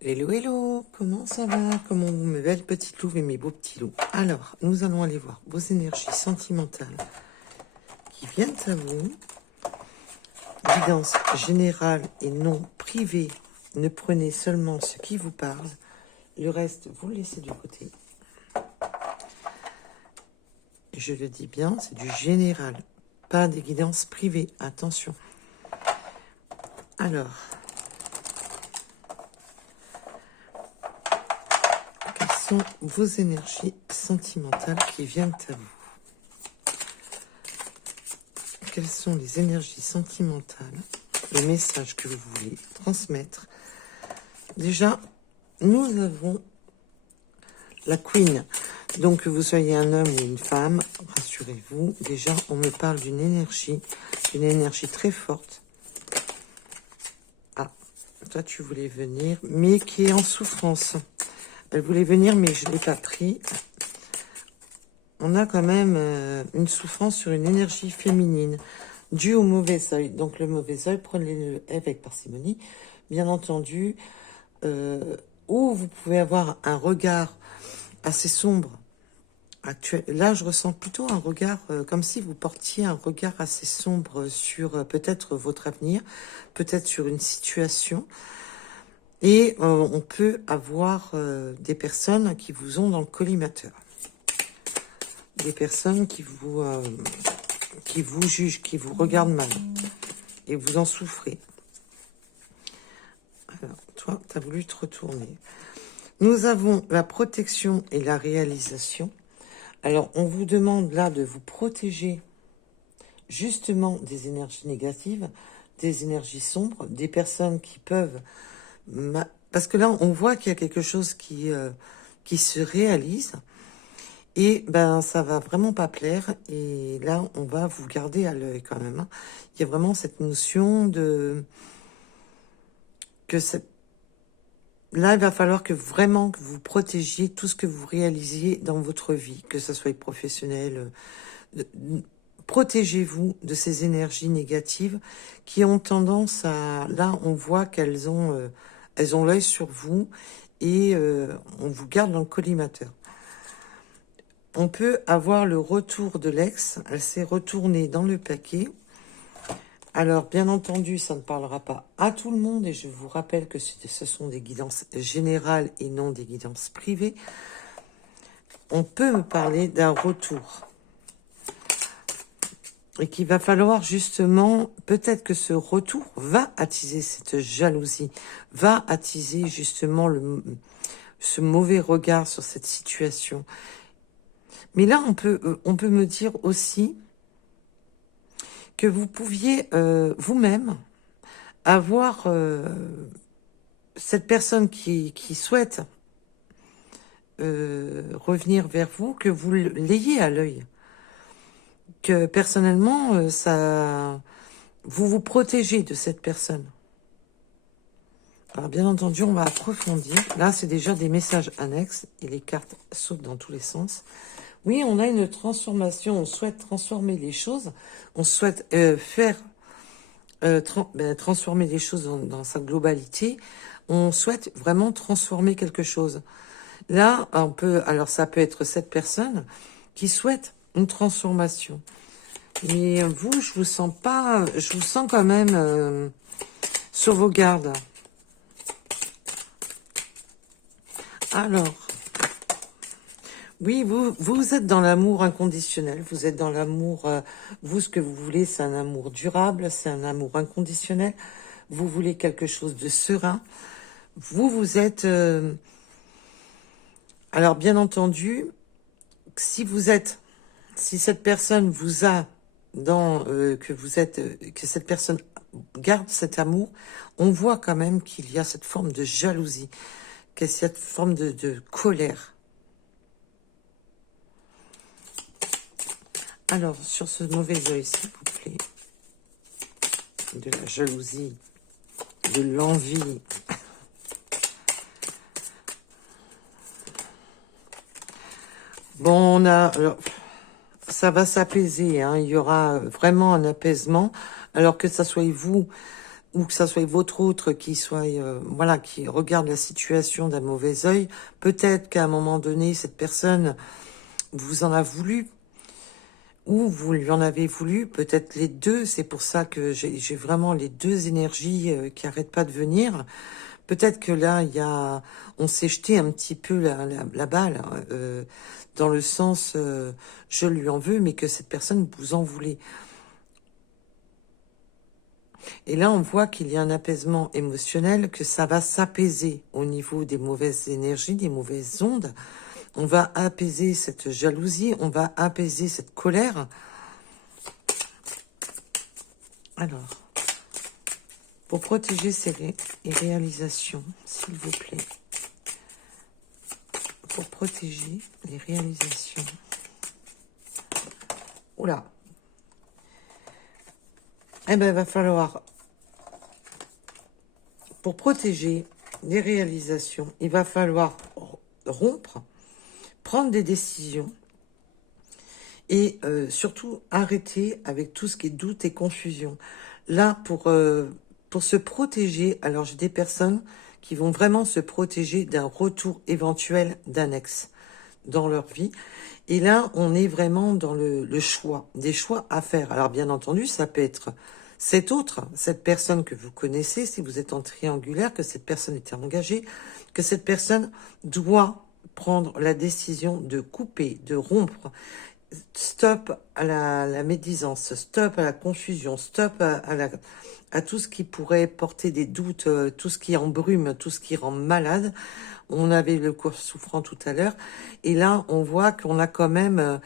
Hello, hello, comment ça va? Comment vous, mes belles petites louves et mes beaux petits loups? Alors, nous allons aller voir vos énergies sentimentales qui viennent à vous. Guidance générale et non privée. Ne prenez seulement ce qui vous parle. Le reste, vous le laissez du côté. Je le dis bien, c'est du général, pas des guidances privées. Attention. Alors, quelles sont vos énergies sentimentales qui viennent à vous? Quelles sont les énergies sentimentales, les messages que vous voulez transmettre? Déjà, nous avons la Queen. Donc, que vous soyez un homme ou une femme, rassurez-vous. Déjà, on me parle d'une énergie très forte. Ah, toi, tu voulais venir, mais qui est en souffrance. Elle voulait venir, mais je ne l'ai pas pris. On a quand même une souffrance sur une énergie féminine due au mauvais œil. Donc, le mauvais œil, prenez-le avec parcimonie. Bien entendu, où vous pouvez avoir un regard assez sombre. Là, je ressens plutôt un regard comme si vous portiez un regard assez sombre sur peut-être votre avenir, peut-être sur une situation. Et on peut avoir des personnes qui vous ont dans le collimateur. Des personnes qui vous jugent, qui vous regardent mal. Et vous en souffrez. Alors, toi, tu as voulu te retourner. Nous avons la protection et la réalisation. Alors, on vous demande là de vous protéger justement des énergies négatives, des énergies sombres, des personnes qui peuvent... Parce que là, on voit qu'il y a quelque chose qui se réalise et ben ça va vraiment pas plaire. Et là, on va vous garder à l'œil quand même. Hein. Il y a vraiment cette notion de... que cette... Là, il va falloir que vraiment que vous protégiez tout ce que vous réalisiez dans votre vie, que ce soit professionnel. Protégez-vous de ces énergies négatives qui ont tendance à... Là, on voit qu'elles ont l'œil sur vous et on vous garde dans le collimateur. On peut avoir le retour de l'ex. Elle s'est retournée dans le paquet. Alors, bien entendu, ça ne parlera pas à tout le monde et je vous rappelle que ce sont des guidances générales et non des guidances privées. On peut me parler d'un retour. Et qu'il va falloir justement, peut-être que ce retour va attiser cette jalousie, va attiser justement ce mauvais regard sur cette situation. Mais là, on peut me dire aussi que vous pouviez vous-même avoir cette personne qui souhaite revenir vers vous, que vous l'ayez à l'œil. Que personnellement, vous vous protégez de cette personne. Alors bien entendu, on va approfondir. Là, c'est déjà des messages annexes et les cartes sautent dans tous les sens. Oui, on a une transformation, on souhaite transformer les choses, on souhaite transformer les choses dans sa globalité, on souhaite vraiment transformer quelque chose. Là, alors ça peut être cette personne qui souhaite une transformation. Mais vous, je vous sens pas, je vous sens quand même sur vos gardes. Alors, oui, vous êtes dans l'amour inconditionnel, vous êtes dans l'amour, vous, ce que vous voulez, c'est un amour durable, c'est un amour inconditionnel, vous voulez quelque chose de serein, vous êtes... alors, bien entendu, si cette personne vous a que cette personne garde cet amour, on voit quand même qu'il y a cette forme de jalousie, qu'il y a cette forme de colère. Alors, sur ce mauvais œil, s'il vous plaît, de la jalousie, de l'envie. Bon, alors, ça va s'apaiser, hein, il y aura vraiment un apaisement, alors que ça soit vous, ou que ça soit votre autre qui soit, voilà, qui regarde la situation d'un mauvais œil. Peut-être qu'à un moment donné, cette personne vous en a voulu, ou vous lui en avez voulu, peut-être les deux. C'est pour ça que j'ai vraiment les deux énergies qui arrêtent pas de venir. Peut-être que là, on s'est jeté un petit peu la balle, dans le sens, je lui en veux, mais que cette personne vous en voulait. Et là, on voit qu'il y a un apaisement émotionnel, que ça va s'apaiser au niveau des mauvaises énergies, des mauvaises ondes. On va apaiser cette jalousie, on va apaiser cette colère. Alors, pour protéger ces réalisations, s'il vous plaît. Pour protéger les réalisations. Oula. Eh ben, il va falloir, pour protéger les réalisations, il va falloir rompre, prendre des décisions et surtout arrêter avec tout ce qui est doute et confusion. Là, pour se protéger, alors j'ai des personnes qui vont vraiment se protéger d'un retour éventuel d'un ex dans leur vie. Et là, on est vraiment dans le choix, des choix à faire. Alors bien entendu, ça peut être cette personne que vous connaissez, si vous êtes en triangulaire, que cette personne était engagée, que cette personne doit prendre la décision de couper, de rompre. Stop à la médisance, stop à la confusion, stop à tout ce qui pourrait porter des doutes, tout ce qui embrume, tout ce qui rend malade. On avait le corps souffrant tout à l'heure. Et là, on voit qu'on a quand même...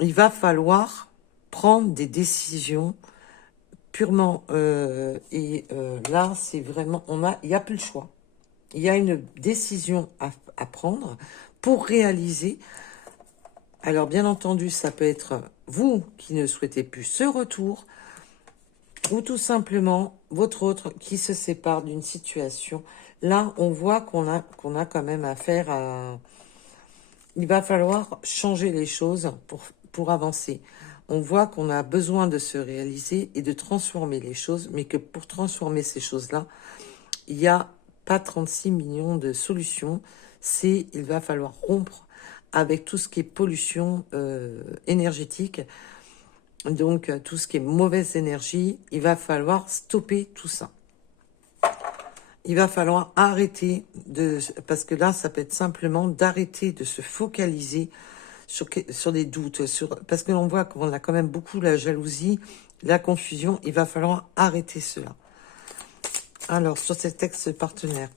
il va falloir prendre des décisions purement... là, c'est vraiment... il n'y a plus le choix. Il y a une décision à prendre pour réaliser... Alors, bien entendu, ça peut être vous qui ne souhaitez plus ce retour, ou tout simplement votre autre qui se sépare d'une situation. Là, on voit qu'on a quand même affaire à... Il va falloir changer les choses pour avancer. On voit qu'on a besoin de se réaliser et de transformer les choses, mais que pour transformer ces choses-là, il n'y a pas 36 millions de solutions. Il va falloir rompre avec tout ce qui est pollution énergétique, donc tout ce qui est mauvaise énergie. Il va falloir stopper tout ça. Il va falloir arrêter parce que là, ça peut être simplement d'arrêter de se focaliser sur des doutes, parce que l'on voit qu'on a quand même beaucoup la jalousie, la confusion. Il va falloir arrêter cela. Alors, sur ces textes partenaires,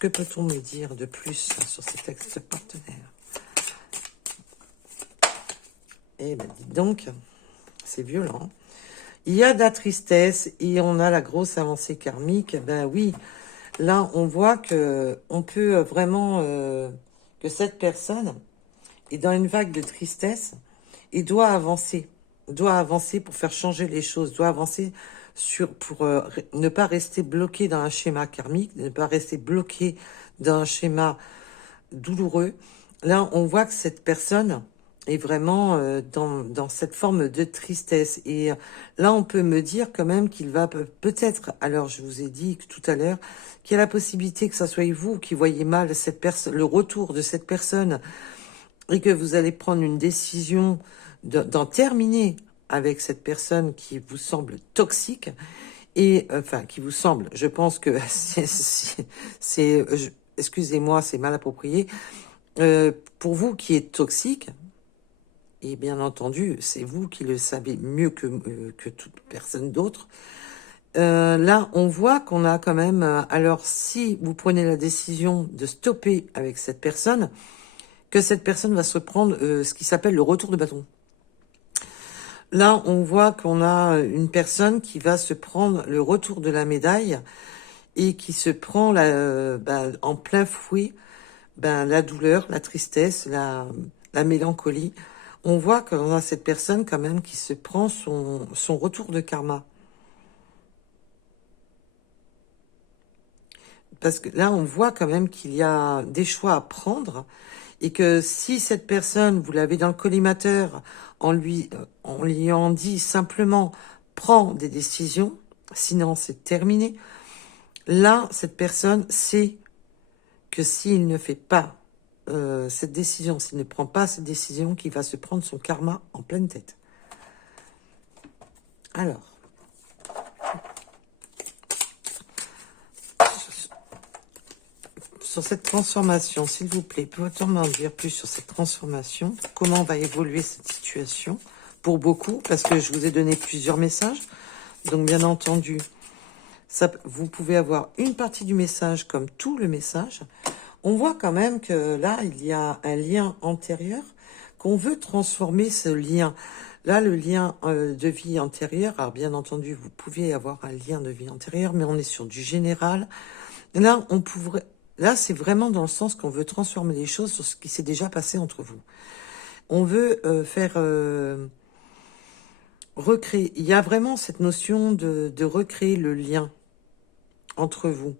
que peut-on me dire de plus sur ces textes partenaires? Eh ben, dites donc, c'est violent. Il y a de la tristesse et on a la grosse avancée karmique. Ben oui, là, on voit que on peut vraiment... que cette personne est dans une vague de tristesse et doit avancer pour faire changer les choses, doit avancer pour ne pas rester bloqué dans un schéma karmique, ne pas rester bloqué dans un schéma douloureux. Là, on voit que cette personne est vraiment dans cette forme de tristesse. Et là, on peut me dire quand même qu'il va peut-être, alors je vous ai dit tout à l'heure, qu'il y a la possibilité que ça soit vous qui voyez mal le retour de cette personne et que vous allez prendre une décision d'en terminer avec cette personne qui vous semble toxique. Et enfin, qui vous semble, je pense que excusez-moi, c'est mal approprié, pour vous qui est toxique. Et bien entendu, c'est vous qui le savez mieux que toute personne d'autre. Là, on voit qu'on a quand même... alors, si vous prenez la décision de stopper avec cette personne, que cette personne va se prendre ce qui s'appelle le retour de bâton. Là, on voit qu'on a une personne qui va se prendre le retour de la médaille et qui se prend en plein fouet la douleur, la tristesse, la mélancolie. On voit qu'on a cette personne quand même qui se prend son retour de karma. Parce que là, on voit quand même qu'il y a des choix à prendre et que si cette personne, vous l'avez dans le collimateur, on lui en dit simplement « prends des décisions », sinon c'est terminé. Là, cette personne sait que s'il ne fait pas cette décision, s'il ne prend pas cette décision, qu'il va se prendre son karma en pleine tête. Alors, sur cette transformation, s'il vous plaît, peut-on m'en dire plus sur cette transformation? Comment va évoluer cette situation? Pour beaucoup, parce que je vous ai donné plusieurs messages. Donc, bien entendu, ça, vous pouvez avoir une partie du message comme tout le message. On voit quand même que là, il y a un lien antérieur, qu'on veut transformer ce lien. Là, le lien de vie antérieure, alors bien entendu, vous pouvez avoir un lien de vie antérieure, mais on est sur du général. Là, là, c'est vraiment dans le sens qu'on veut transformer les choses sur ce qui s'est déjà passé entre vous. On veut faire recréer. Il y a vraiment cette notion de recréer le lien entre vous.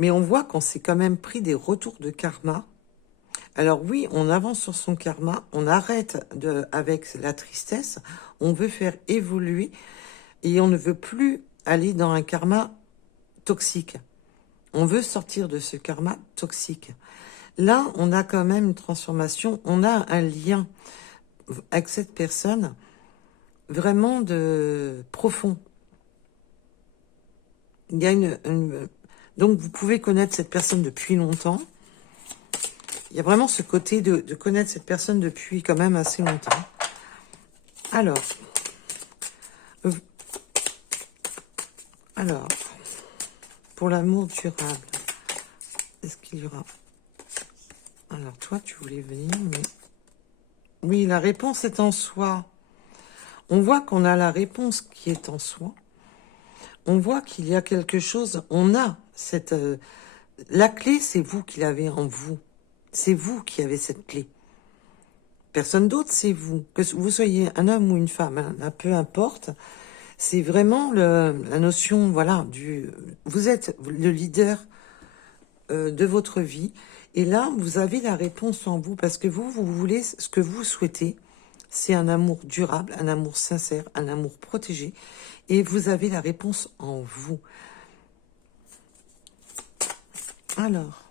Mais on voit qu'on s'est quand même pris des retours de karma. Alors oui, on avance sur son karma, on arrête avec la tristesse, on veut faire évoluer et on ne veut plus aller dans un karma toxique. On veut sortir de ce karma toxique. Là, on a quand même une transformation, on a un lien avec cette personne vraiment profond. Il y a donc vous pouvez connaître cette personne depuis longtemps. Il y a vraiment ce côté de connaître cette personne depuis quand même assez longtemps. Alors, pour l'amour durable, est-ce qu'il y aura... Alors, toi, tu voulais venir, mais... Oui, la réponse est en soi. On voit qu'on a la réponse qui est en soi. On voit qu'il y a quelque chose, on a cette... la clé, c'est vous qui l'avez en vous. C'est vous qui avez cette clé. Personne d'autre, c'est vous. Que vous soyez un homme ou une femme, hein, peu importe. C'est vraiment la notion, voilà, vous êtes le leader de votre vie. Et là, vous avez la réponse en vous. Parce que vous voulez, ce que vous souhaitez, c'est un amour durable, un amour sincère, un amour protégé. Et vous avez la réponse en vous. Alors...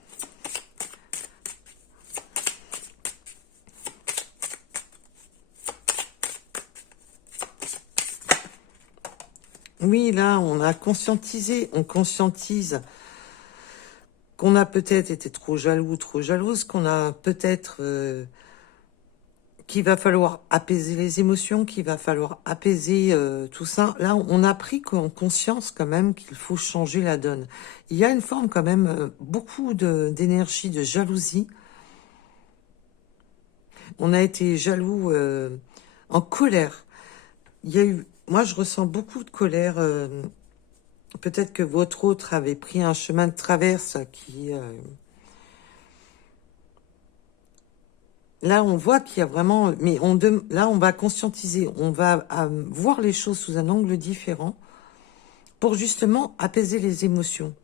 Oui, là, on a conscientisé, on conscientise qu'on a peut-être été trop jaloux, trop jalouse, qu'on a peut-être... qu'il va falloir apaiser les émotions, qu'il va falloir apaiser tout ça. Là, on a pris conscience quand même qu'il faut changer la donne. Il y a une forme quand même, beaucoup d'énergie, de jalousie. On a été jaloux, en colère. Il y a eu... Moi, je ressens beaucoup de colère. Peut-être que votre autre avait pris un chemin de traverse qui... Là, on voit qu'il y a vraiment... Mais là, on va conscientiser. On va voir les choses sous un angle différent pour justement apaiser les émotions.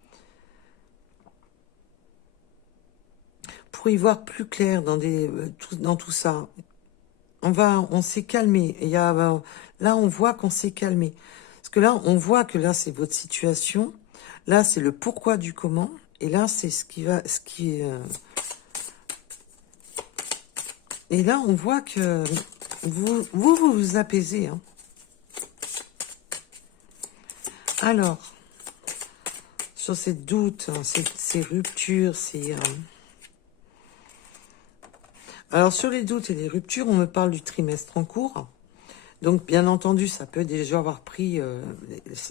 Pour y voir plus clair dans tout ça. On s'est calmé. Là, on voit qu'on s'est calmé. Parce que là, on voit que là, c'est votre situation. Là, c'est le pourquoi du comment. Et là, c'est Et là, on voit que vous apaisez. Hein. Alors, sur ces doutes, hein, ces ruptures, Alors, sur les doutes et les ruptures, on me parle du trimestre en cours. Donc, bien entendu, ça peut déjà avoir pris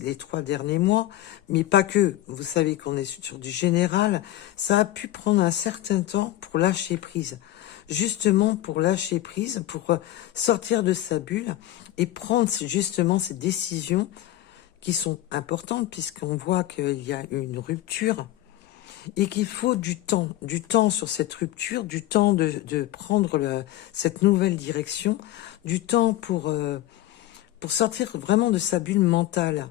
les 3 derniers mois, mais pas que. Vous savez qu'on est sur du général. Ça a pu prendre un certain temps pour lâcher prise. Justement, pour lâcher prise, pour sortir de sa bulle et prendre justement ces décisions qui sont importantes, puisqu'on voit qu'il y a une rupture et qu'il faut du temps sur cette rupture, du temps de prendre cette nouvelle direction, du temps pour sortir vraiment de sa bulle mentale.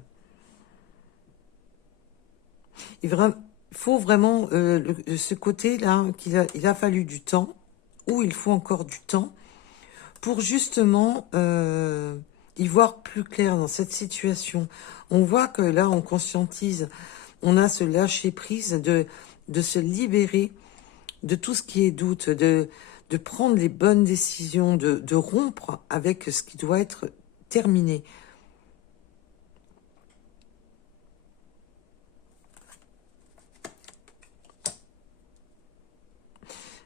Il faut vraiment ce côté-là, il a fallu du temps, ou il faut encore du temps, pour justement y voir plus clair dans cette situation. On voit que là, on conscientise, on a ce lâcher-prise de se libérer de tout ce qui est doute, de prendre les bonnes décisions, de rompre avec ce qui doit être terminé.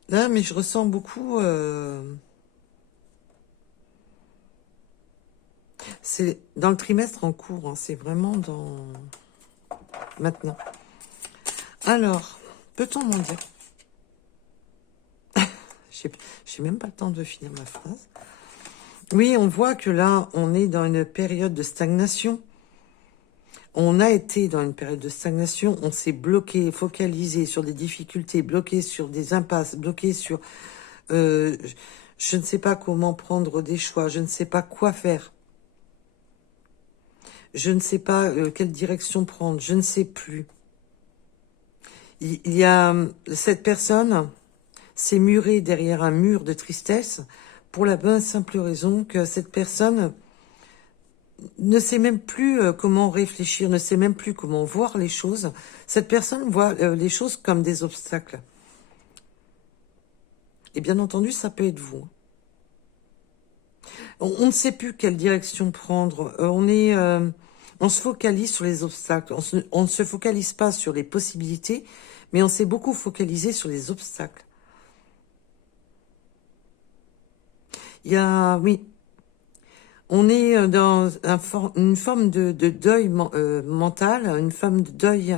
Là, mais je ressens beaucoup... c'est dans le trimestre en cours, hein, c'est vraiment dans... Maintenant. Alors, peut-on m'en dire? J'ai même pas le temps de finir ma phrase. Oui, on voit que là, on est dans une période de stagnation. On a été dans une période de stagnation, on s'est bloqué, focalisé sur des difficultés, bloqué sur des impasses, bloqué sur... je ne sais pas comment prendre des choix, je ne sais pas quoi faire. Je ne sais pas quelle direction prendre, je ne sais plus. Il y a cette personne s'est murée derrière un mur de tristesse pour la bonne simple raison que cette personne ne sait même plus comment réfléchir, ne sait même plus comment voir les choses. Cette personne voit les choses comme des obstacles. Et bien entendu, ça peut être vous. On ne sait plus quelle direction prendre. On se focalise sur les obstacles. On ne se focalise pas sur les possibilités, mais on s'est beaucoup focalisé sur les obstacles. Il y a, oui, on est dans une forme de deuil mental, une forme de deuil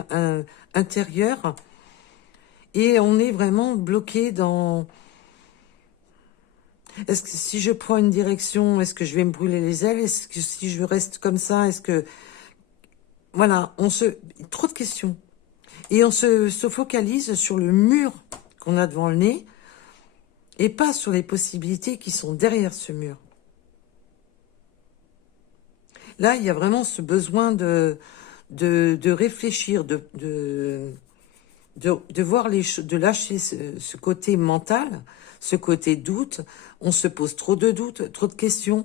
intérieur, et on est vraiment bloqué dans... Est-ce que si je prends une direction, est-ce que je vais me brûler les ailes? Est-ce que si je reste comme ça, est-ce que... Voilà, trop de questions. Et on se focalise sur le mur qu'on a devant le nez, et pas sur les possibilités qui sont derrière ce mur. Là, il y a vraiment ce besoin de réfléchir, de voir les choses, de lâcher ce côté mental, ce côté doute. On se pose trop de doutes, trop de questions.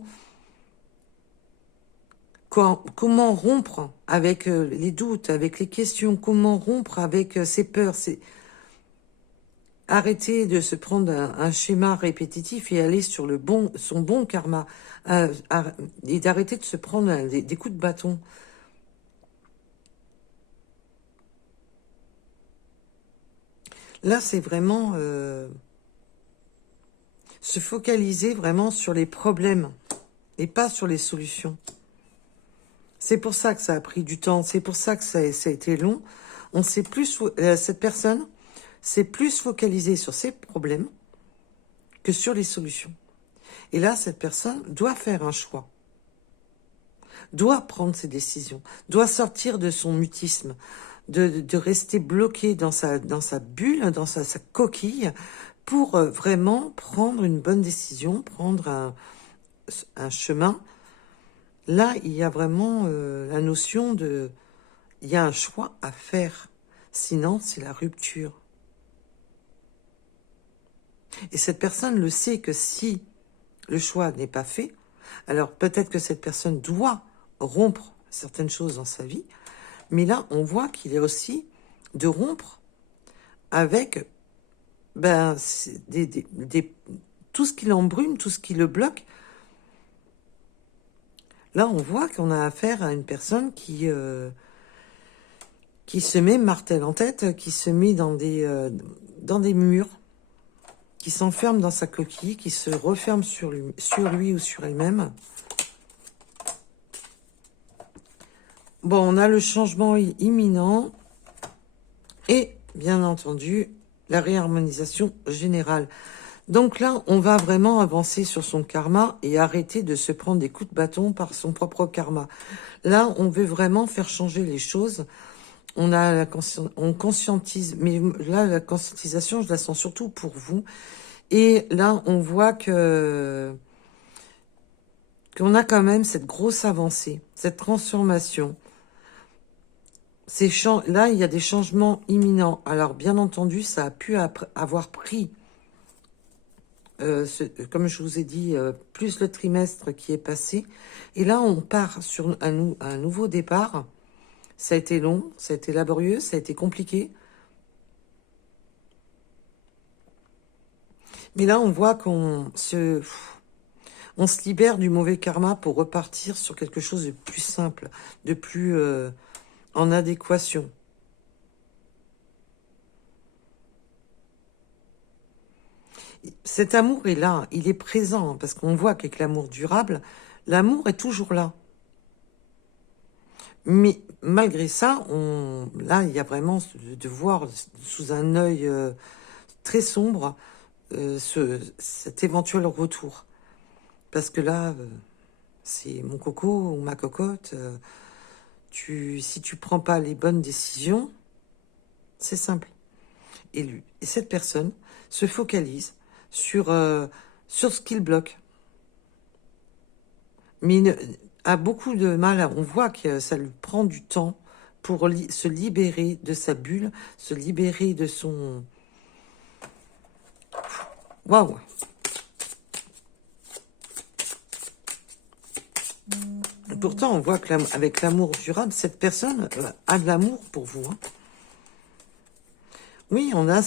Comment rompre avec les doutes, avec les questions? Comment rompre avec ces peurs? Arrêter de se prendre un schéma répétitif et aller sur son bon karma. Et d'arrêter de se prendre des coups de bâton. Là, c'est vraiment se focaliser vraiment sur les problèmes et pas sur les solutions. C'est pour ça que ça a pris du temps, c'est pour ça que ça a été long. Cette personne s'est plus focalisée sur ses problèmes que sur les solutions. Et là, cette personne doit faire un choix, doit prendre ses décisions, doit sortir de son mutisme, de rester bloqué dans sa bulle, dans sa coquille, pour vraiment prendre une bonne décision, prendre un chemin. Là, il y a vraiment la notion de... Il y a un choix à faire. Sinon, c'est la rupture. Et cette personne le sait que si le choix n'est pas fait, alors peut-être que cette personne doit rompre certaines choses dans sa vie, mais là, on voit qu'il est aussi de rompre avec tout ce qui l'embrume, tout ce qui le bloque. Là, on voit qu'on a affaire à une personne qui se met martel en tête, qui se met dans des murs, qui s'enferme dans sa coquille, qui se referme sur lui ou sur elle-même. Bon, on a le changement imminent et, bien entendu, la réharmonisation générale. Donc là, on va vraiment avancer sur son karma et arrêter de se prendre des coups de bâton par son propre karma. Là, on veut vraiment faire changer les choses. On conscientise, mais là, la conscientisation, je la sens surtout pour vous. Et là, on voit qu'on a quand même cette grosse avancée, cette transformation. Là, il y a des changements imminents. Alors, bien entendu, ça a pu avoir pris comme je vous ai dit, plus le trimestre qui est passé. Et là, on part sur un nouveau départ. Ça a été long, ça a été laborieux, ça a été compliqué. Mais là, on voit on se libère du mauvais karma pour repartir sur quelque chose de plus simple, de plus en adéquation. Cet amour est là, il est présent, hein, parce qu'on voit qu'avec l'amour durable, l'amour est toujours là. Mais malgré ça, là, il y a vraiment de voir sous un œil très sombre cet éventuel retour. Parce que là, c'est mon coco ou ma cocotte. Si tu prends pas les bonnes décisions, c'est simple. Et cette personne se focalise sur ce qu'il bloque. Mais a beaucoup de mal. On voit que ça lui prend du temps pour se libérer de sa bulle, se libérer de son... Waouh! Pourtant, on voit qu'avec l'amour durable, cette personne a de l'amour pour vous. Hein. Oui, on a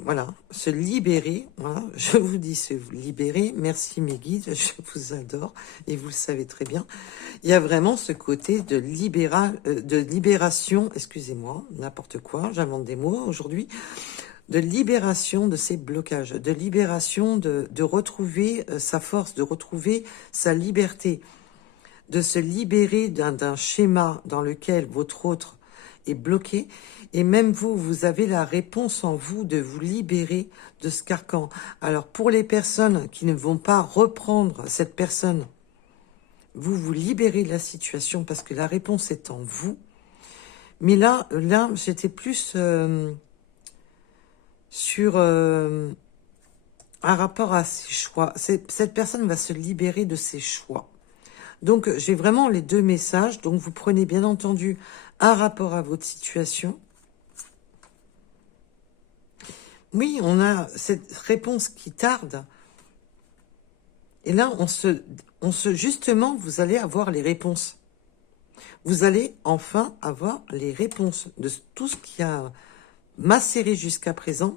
voilà, se libérer. Voilà, je vous dis se libérer. Merci mes guides, je vous adore et vous le savez très bien. Il y a vraiment ce côté de libération. Excusez-moi, n'importe quoi. J'invente des mots aujourd'hui. De libération de ces blocages, de libération de retrouver sa force, de retrouver sa liberté, de se libérer d'un schéma dans lequel votre autre est bloqué. Et même vous avez la réponse en vous de vous libérer de ce carcan. Alors, pour les personnes qui ne vont pas reprendre cette personne, vous vous libérez de la situation parce que la réponse est en vous. Mais là j'étais plus sur un rapport à ses choix. Cette personne va se libérer de ses choix. Donc, j'ai vraiment les deux messages. Donc, vous prenez bien entendu un rapport à votre situation. Oui, on a cette réponse qui tarde. Et là, justement, vous allez avoir les réponses. Vous allez enfin avoir les réponses de tout ce qui a macéré jusqu'à présent.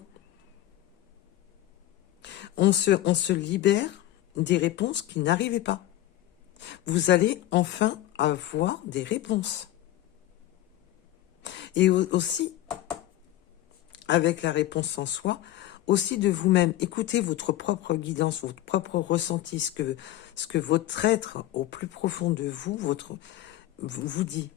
On se libère des réponses qui n'arrivaient pas. Vous allez enfin avoir des réponses. Et aussi, avec la réponse en soi, aussi de vous-même. Écoutez votre propre guidance, votre propre ressenti, ce que votre être au plus profond de vous, vous dit.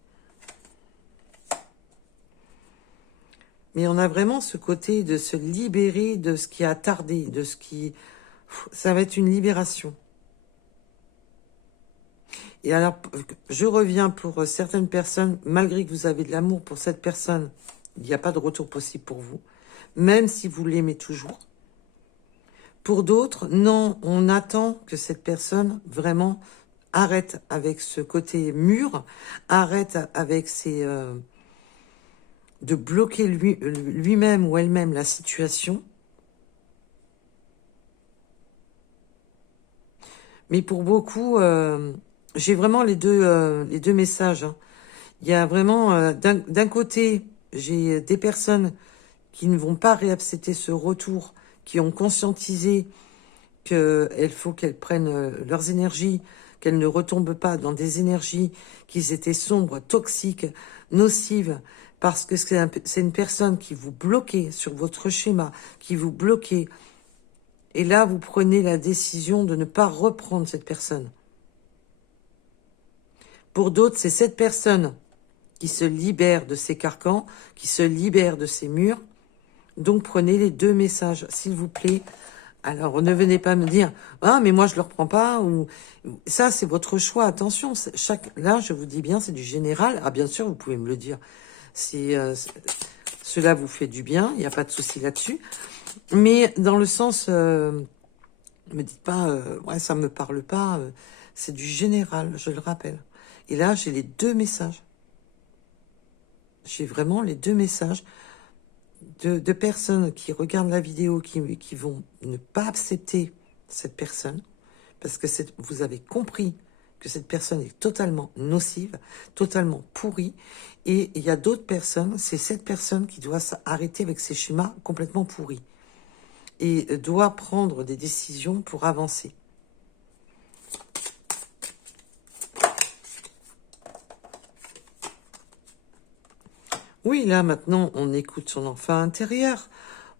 Mais on a vraiment ce côté de se libérer de ce qui a tardé, de ce qui... Ça va être une libération. Et alors, je reviens pour certaines personnes, malgré que vous avez de l'amour pour cette personne, il n'y a pas de retour possible pour vous, même si vous l'aimez toujours. Pour d'autres, non, on attend que cette personne vraiment arrête avec ce côté mûr, arrête avec de bloquer lui-même ou elle-même la situation. Mais pour beaucoup, j'ai vraiment les deux messages. Hein. Il y a vraiment, d'un côté, j'ai des personnes qui ne vont pas réaccepter ce retour, qui ont conscientisé qu'il faut qu'elles prennent leurs énergies, qu'elles ne retombent pas dans des énergies qui étaient sombres, toxiques, nocives, parce que c'est une personne qui vous bloquait sur votre schéma, qui vous bloquait. Et là, vous prenez la décision de ne pas reprendre cette personne. Pour d'autres, c'est cette personne qui se libère de ses carcans, qui se libère de ses murs. Donc, prenez les deux messages, s'il vous plaît. Alors, ne venez pas me dire « Ah, mais moi, je ne le reprends pas. » ou ça, c'est votre choix. Attention, là, je vous dis bien, c'est du général. Ah, bien sûr, vous pouvez me le dire. Si cela vous fait du bien, il n'y a pas de souci là-dessus. Mais dans le sens, me dites pas ouais, ça me parle pas. C'est du général, je le rappelle. Et là, j'ai les deux messages. J'ai vraiment les deux messages de personnes qui regardent la vidéo, qui vont ne pas accepter cette personne, parce que vous avez compris que cette personne est totalement nocive, totalement pourrie, et il y a d'autres personnes, c'est cette personne qui doit s'arrêter avec ses schémas complètement pourris, et doit prendre des décisions pour avancer. Oui, là, maintenant, on écoute son enfant intérieur.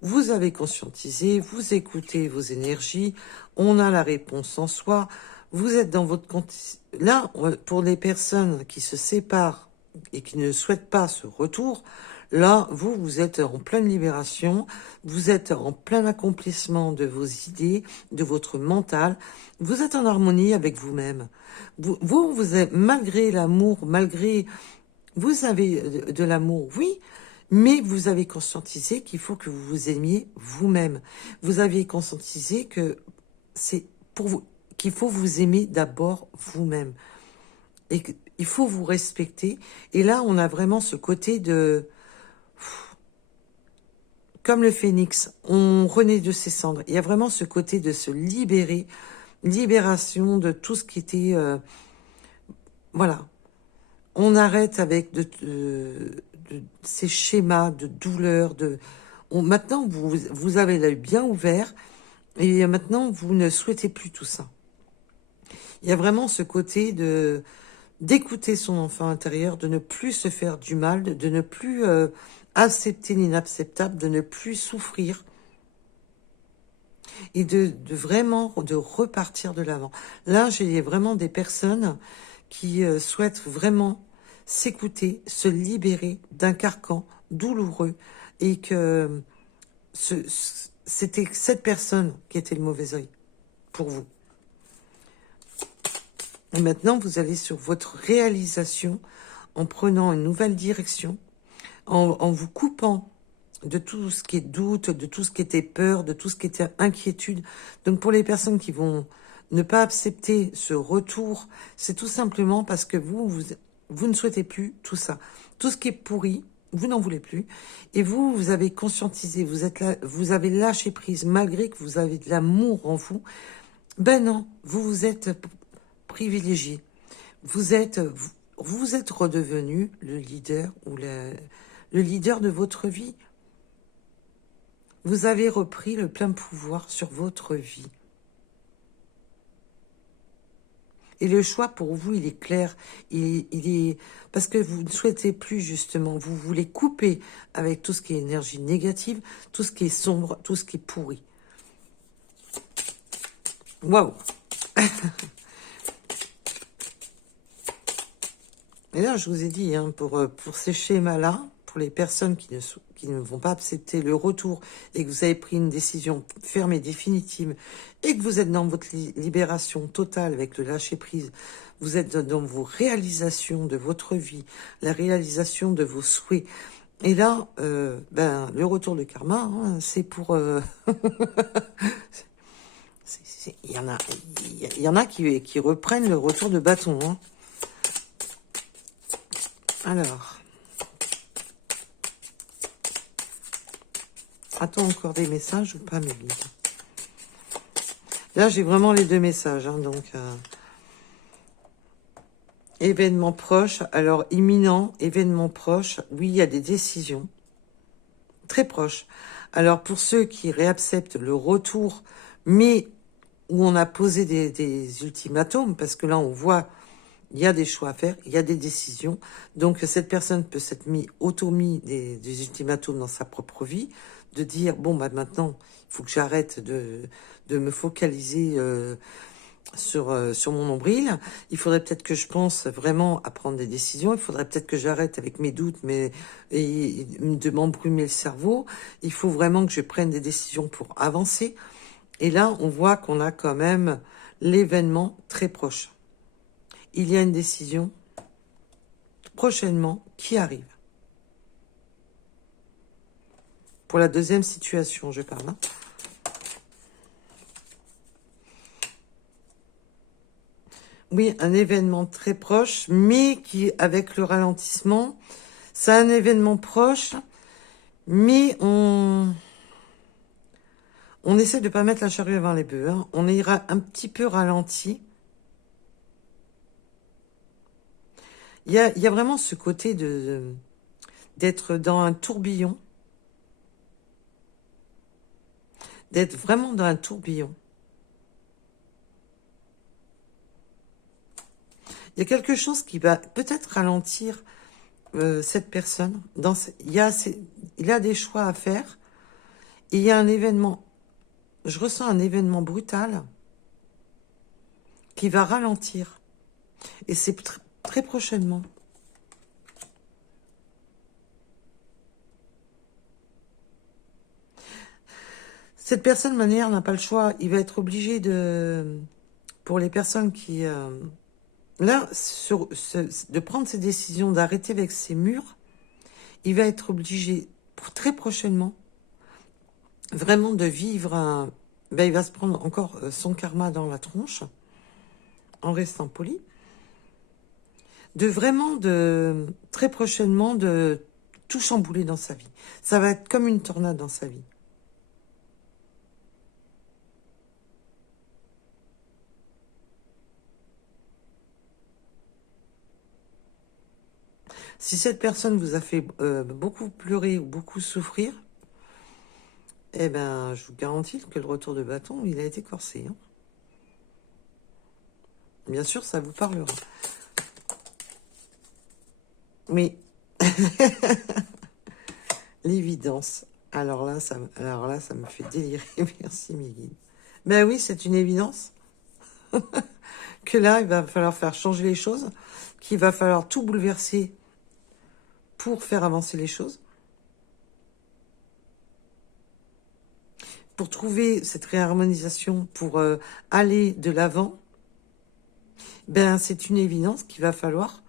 Vous avez conscientisé, vous écoutez vos énergies, on a la réponse en soi. Vous êtes dans votre compte. Là, pour les personnes qui se séparent et qui ne souhaitent pas ce retour, là, vous êtes en pleine libération, vous êtes en plein accomplissement de vos idées, de votre mental. Vous êtes en harmonie avec vous-même. Vous êtes, malgré l'amour, malgré... Vous avez de l'amour, oui, mais vous avez conscientisé qu'il faut que vous vous aimiez vous-même. Vous avez conscientisé que c'est pour vous, qu'il faut vous aimer d'abord vous-même. Et qu'il faut vous respecter. Et là, on a vraiment ce côté de... Comme le phénix, on renaît de ses cendres. Il y a vraiment ce côté de se libérer, libération de tout ce qui était... voilà. On arrête avec ces schémas de douleur. Maintenant, vous avez l'œil bien ouvert et maintenant, vous ne souhaitez plus tout ça. Il y a vraiment ce côté d'écouter son enfant intérieur, de ne plus se faire du mal, de ne plus accepter l'inacceptable, de ne plus souffrir et de vraiment de repartir de l'avant. Là, j'ai vraiment des personnes qui souhaitent vraiment s'écouter, se libérer d'un carcan douloureux et que c'était cette personne qui était le mauvais œil pour vous. Et maintenant, vous allez sur votre réalisation en prenant une nouvelle direction, en vous coupant de tout ce qui est doute, de tout ce qui était peur, de tout ce qui était inquiétude. Donc pour les personnes qui vont ne pas accepter ce retour, c'est tout simplement parce que vous ne souhaitez plus tout ça. Tout ce qui est pourri, vous n'en voulez plus. Et vous avez conscientisé, vous avez lâché prise, malgré que vous avez de l'amour en vous. Ben non, vous êtes privilégié. Vous êtes redevenu le leader ou le leader de votre vie. Vous avez repris le plein pouvoir sur votre vie. Et le choix pour vous, il est clair. Il est parce que vous ne souhaitez plus justement. Vous voulez couper avec tout ce qui est énergie négative, tout ce qui est sombre, tout ce qui est pourri. Waouh. Et là, je vous ai dit, hein, pour ces schémas-là, pour les personnes qui ne vont pas accepter le retour et que vous avez pris une décision ferme et définitive et que vous êtes dans votre libération totale avec le lâcher-prise, vous êtes dans vos réalisations de votre vie, la réalisation de vos souhaits. Et là, le retour de karma, hein, c'est pour... il y en a qui reprennent le retour de bâton. Hein. Alors... Attends encore des messages ou pas, mes billes? Là, j'ai vraiment les deux messages. Hein, donc, événement proche. Alors, imminent, événement proche. Oui, il y a des décisions. Très proches. Alors, pour ceux qui réacceptent le retour, mais où on a posé des ultimatums, parce que là, on voit, il y a des choix à faire, il y a des décisions. Donc, cette personne peut s'être auto-mis des ultimatums dans sa propre vie, de dire, bon, bah maintenant, il faut que j'arrête de me focaliser sur mon nombril. Il faudrait peut-être que je pense vraiment à prendre des décisions. Il faudrait peut-être que j'arrête avec mes doutes et de m'embrumer le cerveau. Il faut vraiment que je prenne des décisions pour avancer. Et là, on voit qu'on a quand même l'événement très proche. Il y a une décision prochainement qui arrive. Pour la deuxième situation, je parle. Hein. Oui, un événement très proche, mais qui, avec le ralentissement, c'est un événement proche, mais on On essaie de ne pas mettre la charrue avant les bœufs. Hein. On ira un petit peu ralenti. Il y a vraiment ce côté d'être dans un tourbillon. D'être vraiment dans un tourbillon. Il y a quelque chose qui va peut-être ralentir cette personne. Il a des choix à faire. Et il y a un événement. Je ressens un événement brutal qui va ralentir. Et c'est très prochainement. Cette personne, de manière, n'a pas le choix. Il va être obligé de... Pour les personnes qui... là, de prendre ses décisions, d'arrêter avec ses murs, il va être obligé, très prochainement, vraiment de vivre un... Ben, il va se prendre encore son karma dans la tronche, en restant poli. Très prochainement, de tout chambouler dans sa vie. Ça va être comme une tornade dans sa vie. Si cette personne vous a fait beaucoup pleurer ou beaucoup souffrir, eh ben, je vous garantis que le retour de bâton, il a été corsé. Hein. Bien sûr, ça vous parlera. Oui. L'évidence. Alors là, ça me fait délirer. Merci, mes guides. Ben oui, c'est une évidence. Que là, il va falloir faire changer les choses, qu'il va falloir tout bouleverser pour faire avancer les choses. Pour trouver cette réharmonisation, pour aller de l'avant, ben c'est une évidence qu'il va falloir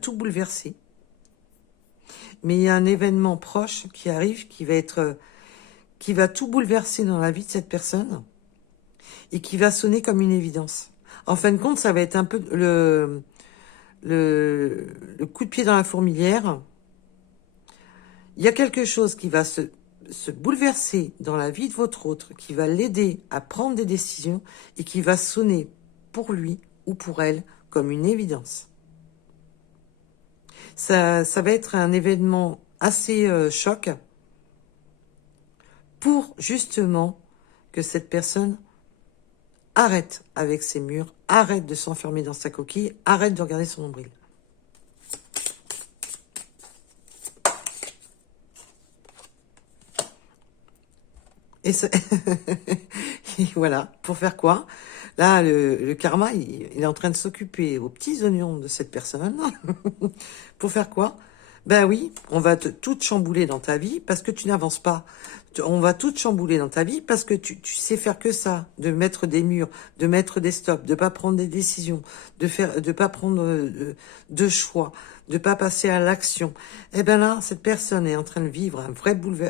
tout bouleverser. Mais il y a un événement proche qui arrive, qui va tout bouleverser dans la vie de cette personne et qui va sonner comme une évidence. En fin de compte, ça va être un peu le coup de pied dans la fourmilière. Il y a quelque chose qui va se bouleverser dans la vie de votre autre, qui va l'aider à prendre des décisions et qui va sonner pour lui ou pour elle comme une évidence. Ça va être un événement assez choc pour justement que cette personne arrête avec ses murs, arrête de s'enfermer dans sa coquille, arrête de regarder son nombril. Et, et voilà, pour faire quoi? Là, le karma, il est en train de s'occuper aux petits oignons de cette personne. Pour faire quoi? Ben oui, on va tout chambouler dans ta vie parce que tu n'avances pas. On va tout chambouler dans ta vie parce que tu sais faire que ça, de mettre des murs, de mettre des stops, de pas prendre des décisions, de pas prendre de choix, de pas passer à l'action. Eh ben là, cette personne est en train de vivre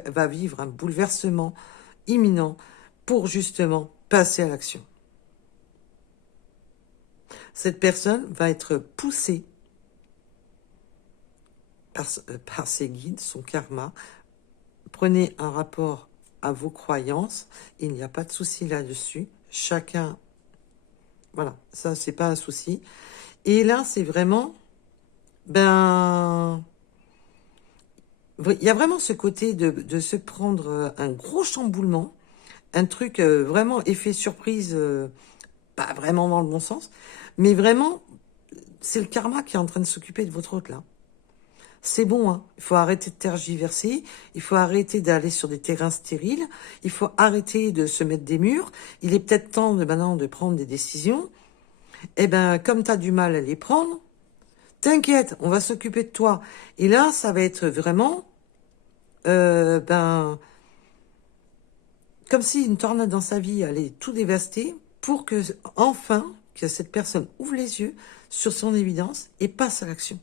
va vivre un bouleversement imminent pour justement passer à l'action. Cette personne va être poussée par ses guides, son karma. Prenez un rapport à vos croyances. Il n'y a pas de souci là-dessus. Chacun, voilà, ça, c'est pas un souci. Et là, c'est vraiment, il y a vraiment ce côté de se prendre un gros chamboulement, un truc vraiment effet surprise, pas vraiment dans le bon sens, mais vraiment, c'est le karma qui est en train de s'occuper de votre hôte là. C'est bon, hein. Il faut arrêter de tergiverser, il faut arrêter d'aller sur des terrains stériles, il faut arrêter de se mettre des murs. Il est peut-être temps maintenant de prendre des décisions. Eh ben, comme tu as du mal à les prendre, t'inquiète, on va s'occuper de toi. Et là, ça va être vraiment, comme si une tornade dans sa vie allait tout dévaster pour que, enfin, que cette personne ouvre les yeux sur son évidence et passe à l'action.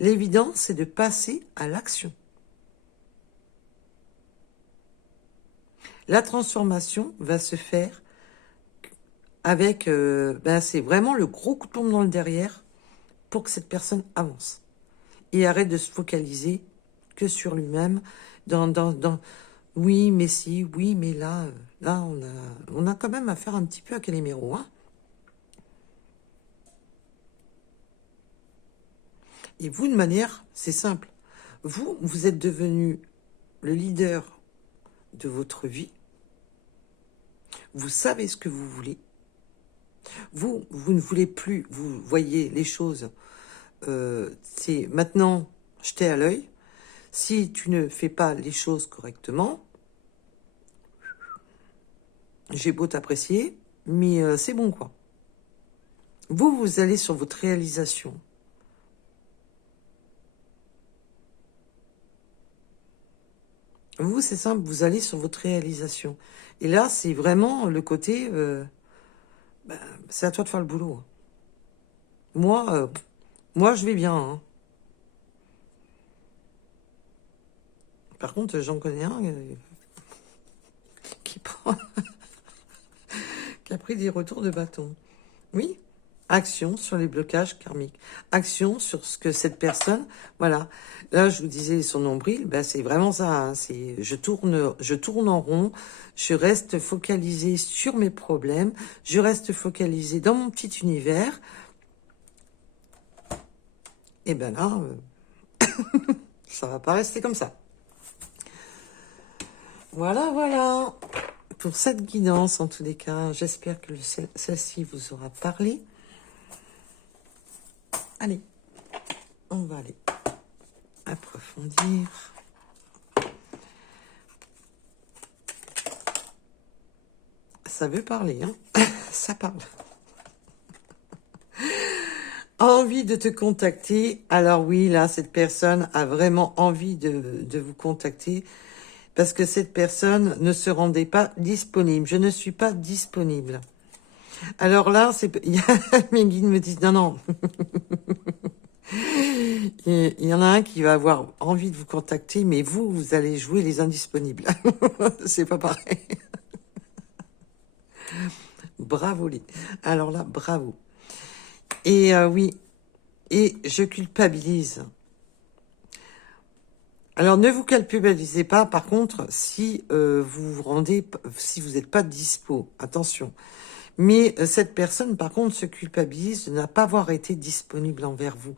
L'évidence, c'est de passer à l'action. La transformation va se faire avec, c'est vraiment le gros coup de pompe dans le derrière pour que cette personne avance et arrête de se focaliser que sur lui-même, Oui, mais si, oui, mais là, là, on a quand même affaire un petit peu à Calimero, hein. Et vous, de manière, c'est simple. Vous êtes devenu le leader de votre vie. Vous savez ce que vous voulez. Vous ne voulez plus, vous voyez les choses. C'est maintenant jeter à l'œil. Si tu ne fais pas les choses correctement, j'ai beau t'apprécier, mais c'est bon, quoi. Vous allez sur votre réalisation. Vous, c'est simple, vous allez sur votre réalisation. Et là, c'est vraiment le côté, ben, c'est à toi de faire le boulot, hein. Moi, moi, je vais bien, hein. Par contre, j'en connais un qui prend, qui a pris des retours de bâton. Oui, action sur les blocages karmiques. Action sur ce que cette personne, voilà. Là, je vous disais son nombril, ben c'est vraiment ça, hein. C'est, je tourne en rond, je reste focalisée sur mes problèmes, je reste focalisée dans mon petit univers. Et ben là, ça va pas rester comme ça. Voilà, voilà. Pour cette guidance, en tous les cas, j'espère que celle-ci vous aura parlé. Allez, on va aller approfondir. Ça veut parler, hein. Ça parle. Envie de te contacter. Alors oui, là, cette personne a vraiment envie de vous contacter parce que cette personne ne se rendait pas disponible. Je ne suis pas disponible. Alors là, mes guides me disent non, non. Il y en a un qui va avoir envie de vous contacter, mais vous allez jouer les indisponibles. C'est pas pareil. Bravo les. Alors là, bravo. Et oui, et je culpabilise. Alors ne vous culpabilisez pas, par contre, si vous vous rendez, si vous n'êtes pas dispo, attention. Mais cette personne, par contre, se culpabilise de ne pas avoir été disponible envers vous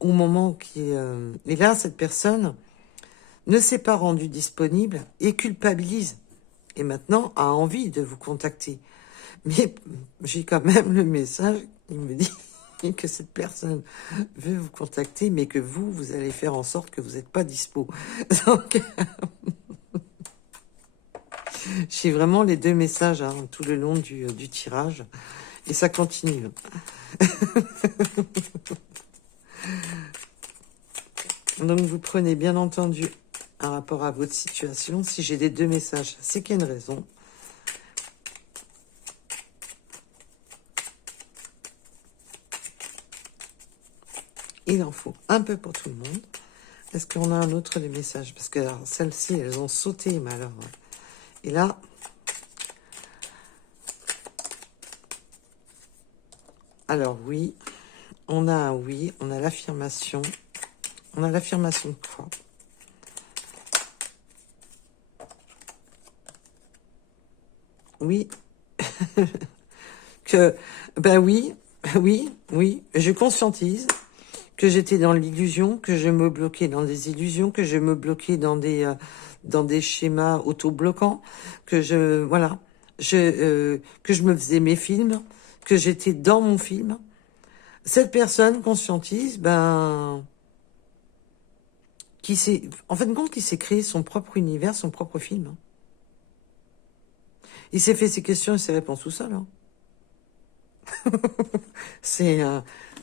au moment qui est... Et là, cette personne ne s'est pas rendue disponible et culpabilise. Et maintenant, a envie de vous contacter. Mais j'ai quand même le message, il me dit que cette personne veut vous contacter, mais que vous allez faire en sorte que vous n'êtes pas dispo. Donc, j'ai vraiment les deux messages, hein, tout le long du tirage. Et ça continue. Donc, vous prenez bien entendu un rapport à votre situation. Si j'ai les deux messages, c'est qu'il y a une raison. Il en faut un peu pour tout le monde. Est-ce qu'on a un autre des messages? Parce que celles-ci, elles ont sauté, mais alors... Et là... Alors oui, on a un oui, on a l'affirmation. On a l'affirmation de quoi? Oui. Que, ben oui, oui, je conscientise que j'étais dans l'illusion, que je me bloquais dans des illusions, que je me bloquais dans des schémas auto-bloquants, que voilà, que je me faisais mes films, que j'étais dans mon film. Cette personne conscientise, ben, en fin de compte, qui s'est créé son propre univers, son propre film. Il s'est fait ses questions et ses réponses tout seul, hein.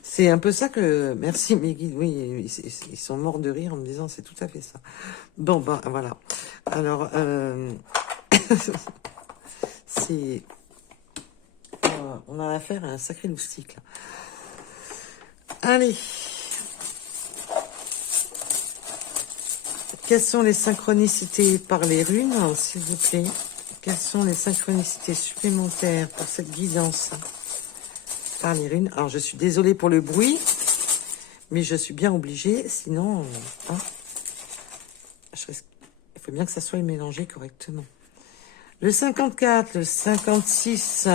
C'est un peu ça que... Merci mes guides, oui, ils sont morts de rire en me disant c'est tout à fait ça. Bon, ben voilà. Alors, c'est... on a affaire à un sacré loustique, là. Allez. Quelles sont les synchronicités par les runes, s'il vous plaît? Quelles sont les synchronicités supplémentaires pour cette guidance par les runes? Alors, je suis désolée pour le bruit, mais je suis bien obligée, sinon, hein, il faut bien que ça soit mélangé correctement. Le 54, le 56,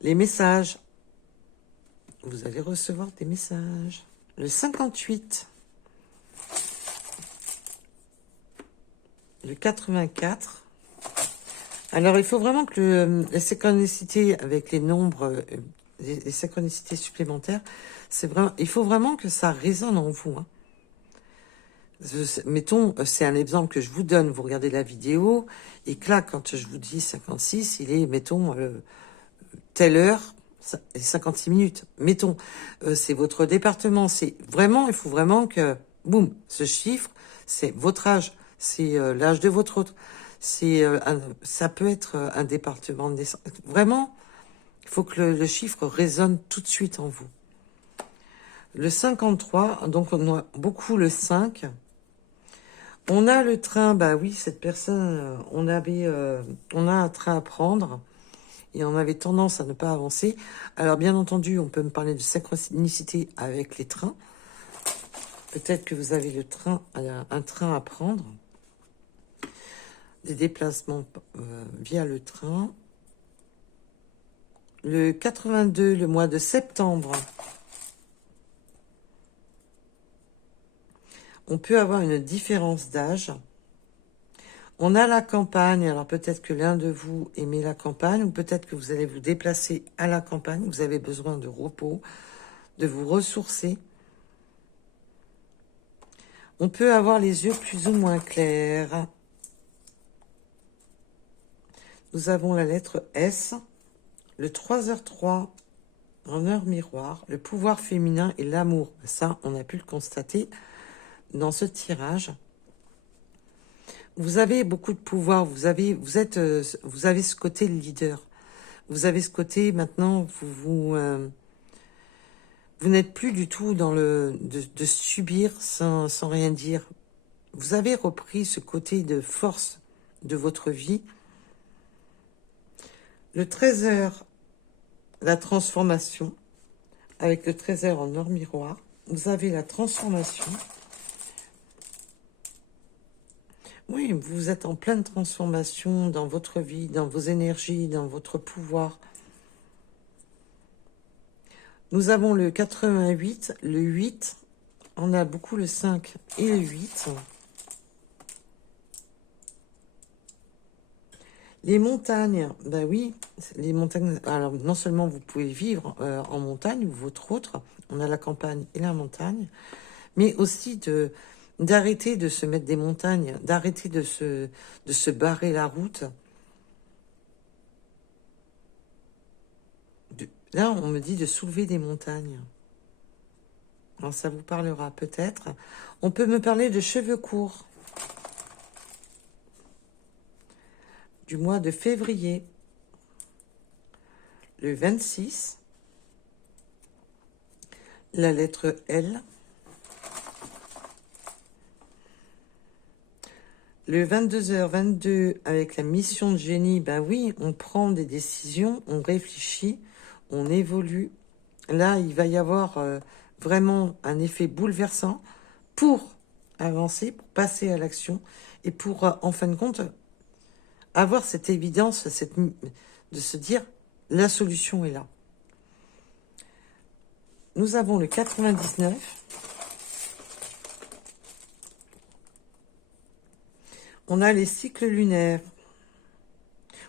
les messages. Vous allez recevoir des messages. Le 58, le 84. Alors, il faut vraiment que la synchronicité avec les nombres, les synchronicités supplémentaires, c'est vraiment, il faut vraiment que ça résonne en vous. Hein. Mettons, c'est un exemple que je vous donne, vous regardez la vidéo, et que là, quand je vous dis 56, il est, mettons, telle heure, et 56 minutes. Mettons, c'est votre département, c'est vraiment, il faut vraiment que, boum, ce chiffre, c'est votre âge, c'est l'âge de votre autre, c'est, ça peut être un département de naissance. Vraiment, il faut que le chiffre résonne tout de suite en vous. Le 53, donc on a beaucoup le 5. On a le train, bah oui, cette personne, on a un train à prendre et on avait tendance à ne pas avancer. Alors bien entendu, on peut me parler de synchronicité avec les trains. Peut-être que vous avez un train à prendre, des déplacements via le train. Le 82, le mois de septembre. On peut avoir une différence d'âge. On a la campagne, alors peut-être que l'un de vous aimez la campagne, ou peut-être que vous allez vous déplacer à la campagne, vous avez besoin de repos, de vous ressourcer. On peut avoir les yeux plus ou moins clairs. Nous avons la lettre S, le 3h03 en heure miroir, le pouvoir féminin et l'amour. Ça, on a pu le constater dans ce tirage. Vous avez beaucoup de pouvoir, vous avez ce côté leader. Vous avez ce côté, maintenant, vous n'êtes plus du tout dans de subir sans rien dire. Vous avez repris ce côté de force de votre vie. Le 13h, la transformation, avec le 13h en heure miroir. Vous avez la transformation. Oui, vous êtes en pleine transformation dans votre vie, dans vos énergies, dans votre pouvoir. Nous avons le 88, le 8. On a beaucoup le 5 et le 8. Les montagnes, ben oui, les montagnes. Alors, non seulement vous pouvez vivre en montagne, ou votre autre, on a la campagne et la montagne, mais aussi d'arrêter de se mettre des montagnes, d'arrêter de se barrer la route. Là, on me dit de soulever des montagnes. Alors, ça vous parlera peut-être. On peut me parler de cheveux courts. Du mois de février. Le 26. La lettre L. Le 22h22 avec la mission de génie, ben oui, on prend des décisions, on réfléchit, on évolue. Là, il va y avoir vraiment un effet bouleversant pour avancer, pour passer à l'action et pour, en fin de compte, avoir cette évidence, de se dire, la solution est là. Nous avons le 99. On a les cycles lunaires.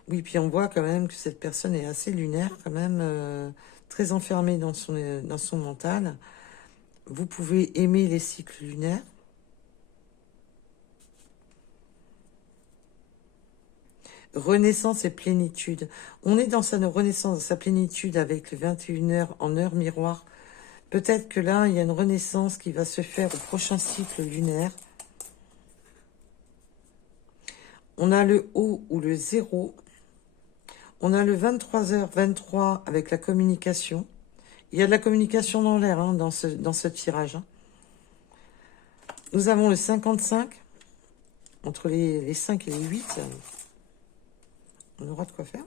Oui, puis on voit quand même que cette personne est assez lunaire, quand même très enfermée dans son mental. Vous pouvez aimer les cycles lunaires. Renaissance et plénitude. On est dans sa renaissance, dans sa plénitude avec le 21h en heure miroir. Peut-être que là, il y a une renaissance qui va se faire au prochain cycle lunaire. On a le haut ou le 0. On a le 23h23 avec la communication. Il y a de la communication dans l'air hein, dans ce tirage. Hein. Nous avons le 55. Entre les 5 et les 8. On aura de quoi faire.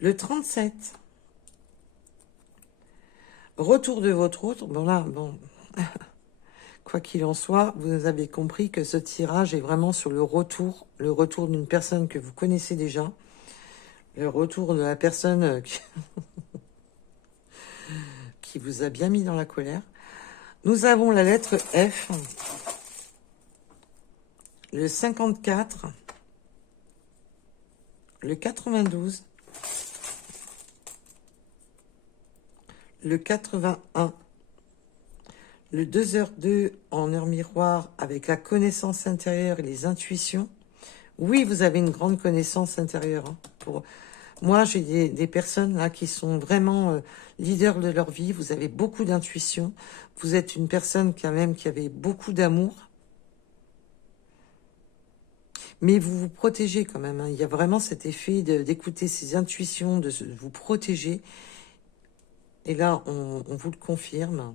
Le 37. Retour de votre autre. Bon là, bon. Quoi qu'il en soit, vous avez compris que ce tirage est vraiment sur le retour d'une personne que vous connaissez déjà, le retour de la personne qui vous a bien mis dans la colère. Nous avons la lettre F, le 54, le 92, le 81, le 2h02 en heure miroir avec la connaissance intérieure et les intuitions. Oui, vous avez une grande connaissance intérieure. Moi, j'ai des personnes là qui sont vraiment leaders de leur vie. Vous avez beaucoup d'intuition. Vous êtes une personne quand même qui avait beaucoup d'amour. Mais vous vous protégez quand même. Il y a vraiment cet effet d'écouter ses intuitions, de vous protéger. Et là, on vous le confirme.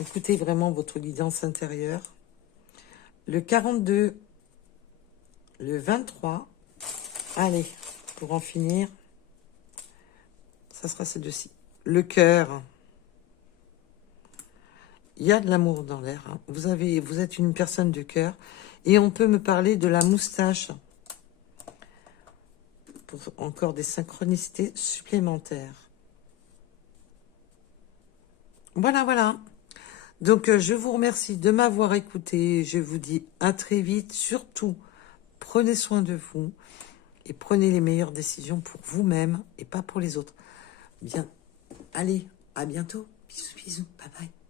Écoutez vraiment votre guidance intérieure. Le 42, le 23. Allez, pour en finir, ça sera ces deux-ci. Le cœur. Il y a de l'amour dans l'air. Vous êtes une personne de cœur. Et on peut me parler de la moustache. Pour encore des synchronicités supplémentaires. Voilà, voilà. Donc, je vous remercie de m'avoir écouté. Je vous dis à très vite. Surtout, prenez soin de vous. Et prenez les meilleures décisions pour vous-même et pas pour les autres. Bien. Allez, à bientôt. Bisous, bisous. Bye bye.